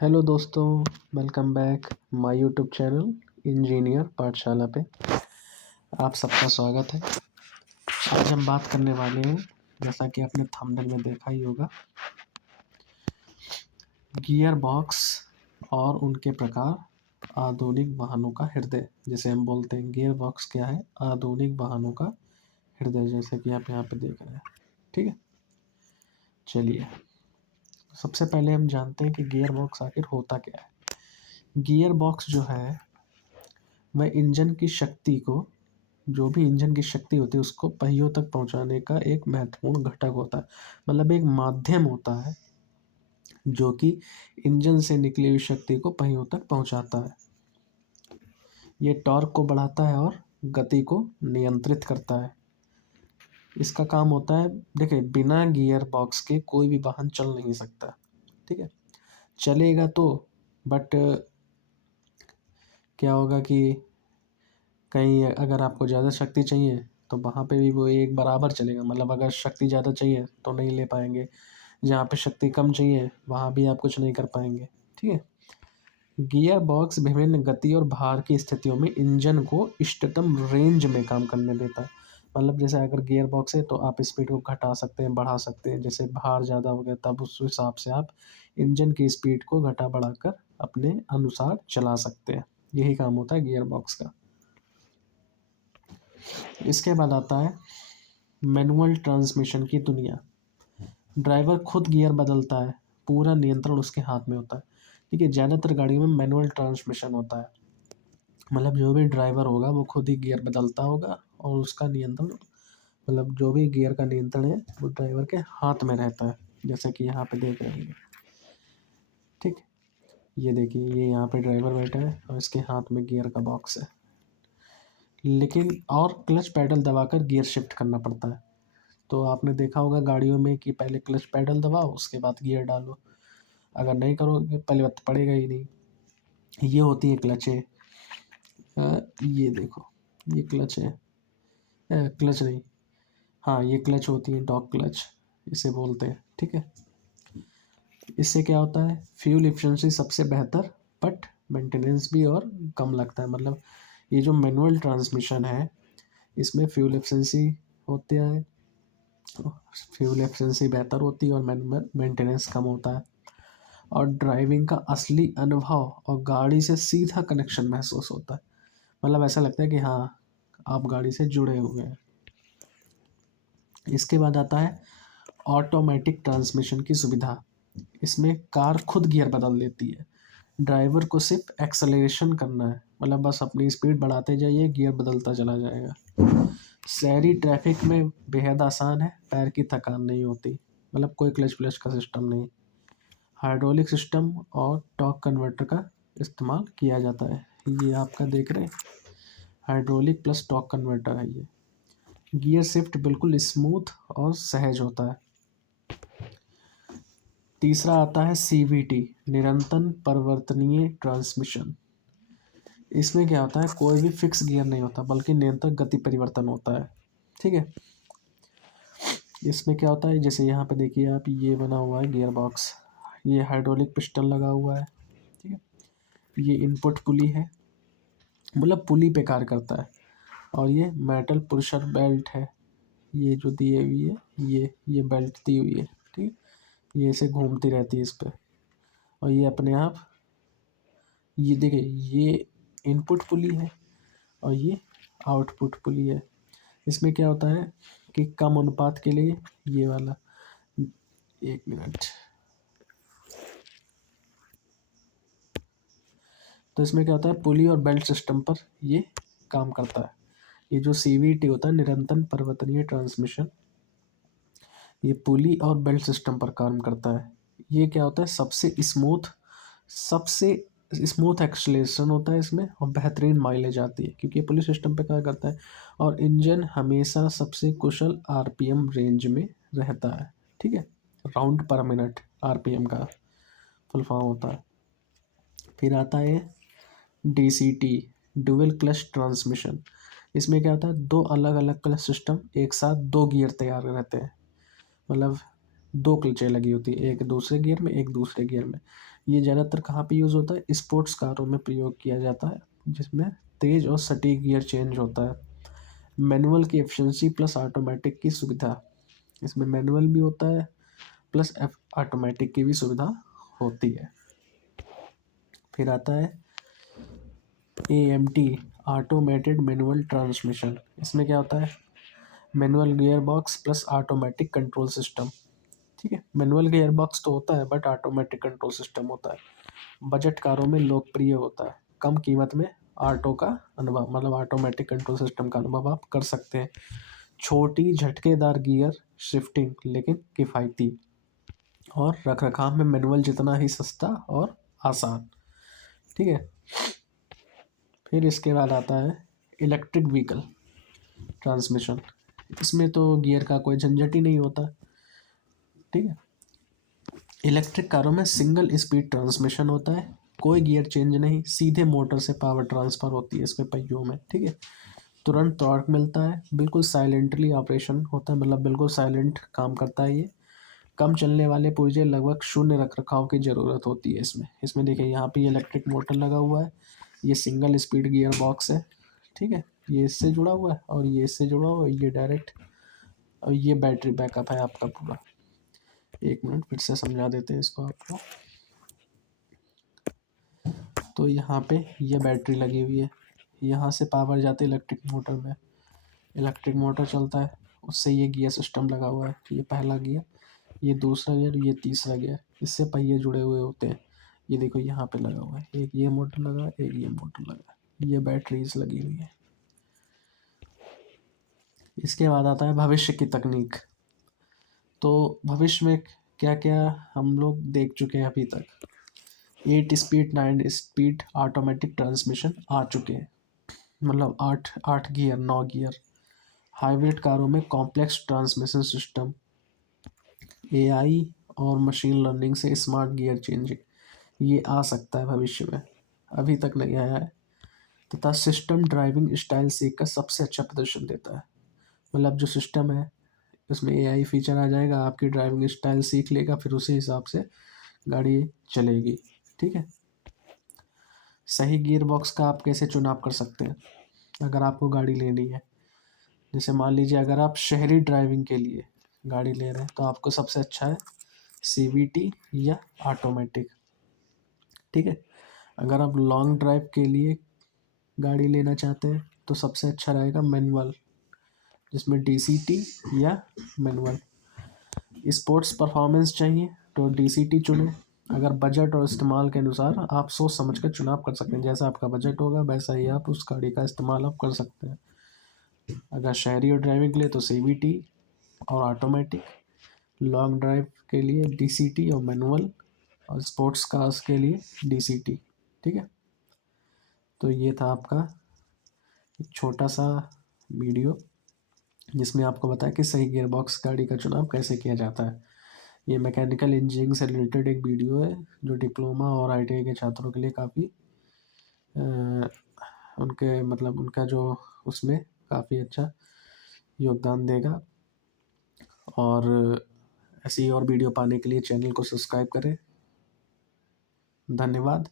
Hello दोस्तों, welcome back my YouTube channel engineer पाठशाला पे आप सबका स्वागत है। आज हम बात करने वाले हैं, जैसा कि आपने थंबनेल में देखा ही होगा, गियर बॉक्स और उनके प्रकार, आधुनिक वाहनों का हृदय जिसे हम बोलते हैं। गियर बॉक्स क्या है? आधुनिक वाहनों का हृदय, जैसे कि आप यहाँ पे देख रहे हैं। ठीक है, चलिए सबसे पहले हम जानते हैं कि गियर बॉक्स आखिर होता क्या है। गियर बॉक्स जो है वह इंजन की शक्ति को, जो भी इंजन की शक्ति होती है उसको पहियों तक पहुंचाने का एक महत्वपूर्ण घटक होता है। मतलब एक माध्यम होता है जो कि इंजन से निकली हुई शक्ति को पहियों तक पहुंचाता है। ये टॉर्क को बढ़ाता है और गति को नियंत्रित करता है। इसका काम होता है, देखिए, बिना गियर बॉक्स के कोई भी वाहन चल नहीं सकता। ठीक है, चलेगा तो, बट क्या होगा कि कहीं अगर आपको ज़्यादा शक्ति चाहिए तो वहाँ पे भी वो एक बराबर चलेगा। मतलब अगर शक्ति ज़्यादा चाहिए तो नहीं ले पाएंगे, जहाँ पे शक्ति कम चाहिए वहाँ भी आप कुछ नहीं कर पाएंगे। ठीक है, गियर बॉक्स विभिन्न गति और भार की स्थितियों में इंजन को इष्टतम रेंज में काम करने देता है। मतलब जैसे अगर गियर बॉक्स है तो आप स्पीड को घटा सकते हैं, बढ़ा सकते हैं। जैसे भार ज़्यादा हो गया तब उस हिसाब से आप इंजन की स्पीड को घटा बढ़ा कर अपने अनुसार चला सकते हैं। यही काम होता है गियर बॉक्स का। इसके बाद आता है मैनुअल ट्रांसमिशन की दुनिया। ड्राइवर खुद गियर बदलता है, पूरा नियंत्रण उसके हाथ में होता है। ठीक है, ज़्यादातर गाड़ियों में मैनुअल ट्रांसमिशन होता है। मतलब जो भी ड्राइवर होगा वो खुद ही गियर बदलता होगा और उसका नियंत्रण, मतलब जो भी गियर का नियंत्रण है वो ड्राइवर के हाथ में रहता है, जैसे कि यहाँ पे देख रहे हैं। ठीक, ये देखिए, ये यहाँ पे ड्राइवर बैठा है और इसके हाथ में गियर का बॉक्स है। लेकिन और क्लच पैडल दबाकर गियर शिफ्ट करना पड़ता है। तो आपने देखा होगा गाड़ियों में कि पहले क्लच पैडल दबाओ उसके बाद गियर डालो। अगर नहीं करोगे पहले बात पड़ेगा ही नहीं। ये होती है क्लचें। ये देखो, ये क्लच है। क्लच नहीं, हाँ ये क्लच होती है, डॉग क्लच इसे बोलते हैं। ठीक है, इससे क्या होता है, फ्यूल एफिशिएंसी सबसे बेहतर, बट मेंटेनेंस भी और कम लगता है। मतलब ये जो मैनुअल ट्रांसमिशन है इसमें फ्यूल एफिशिएंसी होती है, फ्यूल एफिशिएंसी बेहतर होती है और मेंटेनेंस कम होता है। और ड्राइविंग का असली अनुभव और गाड़ी से सीधा कनेक्शन महसूस होता है। मतलब ऐसा लगता है कि हाँ आप गाड़ी से जुड़े हुए हैं। इसके बाद आता है ऑटोमेटिक ट्रांसमिशन की सुविधा। इसमें कार खुद गियर बदल देती है, ड्राइवर को सिर्फ एक्सेलरेशन करना है। मतलब बस अपनी स्पीड बढ़ाते जाइए, गियर बदलता चला जाएगा। शहरी ट्रैफिक में बेहद आसान है, पैर की थकान नहीं होती। मतलब कोई क्लच प्लच का सिस्टम नहीं। हाइड्रोलिक सिस्टम और टॉर्क कन्वर्टर का इस्तेमाल किया जाता है। ये आपका देख रहे हैं, हाइड्रोलिक प्लस टॉर्क कन्वर्टर है ये। गियर शिफ्ट बिल्कुल स्मूथ और सहज होता है। तीसरा आता है सीवीटी, निरंतर परिवर्तनीय ट्रांसमिशन। इसमें क्या होता है, कोई भी फिक्स गियर नहीं होता बल्कि निरंतर गति परिवर्तन होता है। ठीक है, इसमें क्या होता है, जैसे यहाँ पे देखिए आप, ये बना हुआ है गियर बॉक्स, ये हाइड्रोलिक पिस्टन लगा हुआ है। ठीक है, ये इनपुट पुली है, मतलब पुली पे कार्य करता है। और ये मेटल पुशर बेल्ट है, ये जो दी हुई है, ये बेल्ट दी हुई है। ठीक है, ये ऐसे घूमती रहती है इस पर। और ये अपने आप, ये देखिए, ये इनपुट पुली है और ये आउटपुट पुली है। इसमें क्या होता है कि कम अनुपात के लिए ये वाला, एक मिनट, तो इसमें क्या होता है, पुली और बेल्ट सिस्टम पर ये काम करता है। ये जो सीवीटी होता है, निरंतर परिवर्तनीय ट्रांसमिशन, ये पुली और बेल्ट सिस्टम पर काम करता है। ये क्या होता है, सबसे स्मूथ एक्सलेशन होता है इसमें और बेहतरीन माइलेज आती है क्योंकि ये पुलिस सिस्टम पे क्या करता है। और इंजन हमेशा सबसे कुशल आरपीएम रेंज में रहता है। ठीक है, राउंड पर मिनट आरपीएम का फुल फॉर्म होता है। फिर आता है डीसीटी, डुअल क्लच ट्रांसमिशन। इसमें क्या होता है, दो अलग अलग क्लच सिस्टम एक साथ दो गियर तैयार रहते हैं। मतलब दो क्लचें लगी होती है, एक दूसरे गियर में, एक दूसरे गियर में। ये ज़्यादातर कहाँ पे यूज़ होता है? स्पोर्ट्स कारों में प्रयोग किया जाता है, जिसमें तेज़ और सटीक गियर चेंज होता है। मैनुअल की एफिशिएंसी प्लस ऑटोमेटिक की सुविधा, इसमें मैनुअल भी होता है प्लस ऑटोमेटिक की भी सुविधा होती है। फिर आता है AMT, ऑटोमेटेड मैनुअल ट्रांसमिशन। इसमें क्या होता है? Manual gear box plus automatic control system. ठीक है, मैनुअल गियर बॉक्स तो होता है बट ऑटोमेटिक कंट्रोल सिस्टम होता है। बजट कारों में लोकप्रिय होता है, कम कीमत में ऑटो का अनुभव, मतलब ऑटोमेटिक कंट्रोल सिस्टम का अनुभव आप कर सकते हैं। छोटी झटकेदार गियर शिफ्टिंग लेकिन किफ़ायती, और रखरखाव में मैनुअल जितना ही सस्ता और आसान। ठीक है, फिर इसके बाद आता है इलेक्ट्रिक व्हीकल ट्रांसमिशन। इसमें तो गियर का कोई झंझट ही नहीं होता। ठीक है, इलेक्ट्रिक कारों में सिंगल स्पीड ट्रांसमिशन होता है, कोई गियर चेंज नहीं, सीधे मोटर से पावर ट्रांसफ़र होती है इसमें पहियों में। ठीक है, तुरंत टॉर्क मिलता है, बिल्कुल साइलेंटली ऑपरेशन होता है, मतलब बिल्कुल साइलेंट काम करता है ये। कम चलने वाले पुर्जे, लगभग शून्य रखरखाव की ज़रूरत होती है इसमें। इसमें देखिए यहाँ पे इलेक्ट्रिक मोटर लगा हुआ है, ये सिंगल स्पीड गियर बॉक्स है। ठीक है, ये इससे जुड़ा हुआ है और ये इससे जुड़ा हुआ है, ये डायरेक्ट। और ये बैटरी बैकअप है आपका पूरा। एक मिनट फिर से समझा देते हैं इसको आपको। तो यहाँ पे ये बैटरी लगी हुई है, यहाँ से पावर जाती है इलेक्ट्रिक मोटर में, इलेक्ट्रिक मोटर चलता है, उससे ये गियर सिस्टम लगा हुआ है। ये पहला गियर, ये दूसरा गियर, ये तीसरा गियर, इससे पहिए जुड़े हुए होते हैं। ये देखो यहाँ पे लगा हुआ है, एक ये मोटर लगा है, एक ये मोटर लगा है, ये बैटरीज लगी हुई है। इसके बाद आता है भविष्य की तकनीक। तो भविष्य में क्या क्या हम लोग देख चुके हैं अभी तक? 8 स्पीड 9 स्पीड ऑटोमेटिक ट्रांसमिशन आ चुके हैं, मतलब आठ आठ गियर 9 गियर। हाइब्रिड कारों में कॉम्प्लेक्स ट्रांसमिशन सिस्टम, AI और मशीन लर्निंग से स्मार्ट गियर चेंजिंग, ये आ सकता है भविष्य में, अभी तक नहीं आया है। तथा सिस्टम ड्राइविंग स्टाइल सीख कर सबसे अच्छा प्रदर्शन देता है, मतलब जो सिस्टम है उसमें AI फीचर आ जाएगा, आपकी ड्राइविंग स्टाइल सीख लेगा, फिर उसी हिसाब से गाड़ी चलेगी। ठीक है, सही गियर बॉक्स का आप कैसे चुनाव कर सकते हैं अगर आपको गाड़ी लेनी है? जैसे मान लीजिए अगर आप शहरी ड्राइविंग के लिए गाड़ी ले रहे हैं तो आपको सबसे अच्छा है CVT या ऑटोमेटिक। ठीक है, अगर आप लॉन्ग ड्राइव के लिए गाड़ी लेना चाहते हैं तो सबसे अच्छा रहेगा मैनुअल, जिसमें DCT या मैनुअल। स्पोर्ट्स परफॉर्मेंस चाहिए तो DCT चुनें। अगर बजट और इस्तेमाल के अनुसार आप सोच समझ कर चुनाव कर सकते हैं, जैसा आपका बजट होगा वैसा ही आप उस गाड़ी का इस्तेमाल आप कर सकते हैं। अगर शहरी और ड्राइविंग के लिए तो CVT और ऑटोमेटिक, लॉन्ग ड्राइव के लिए DCT और मैनुअल, और स्पोर्ट्स कार्स के लिए DCT। ठीक है, तो ये था आपका एक छोटा सा वीडियो जिसमें आपको बताया कि सही गियर बॉक्स गाड़ी का चुनाव कैसे किया जाता है। ये मैकेनिकल इंजीनियरिंग से रिलेटेड एक वीडियो है जो डिप्लोमा और ITI के छात्रों के लिए काफ़ी उनके मतलब उनका जो उसमें काफ़ी अच्छा योगदान देगा। और ऐसी और वीडियो पाने के लिए चैनल को सब्सक्राइब करें। धन्यवाद।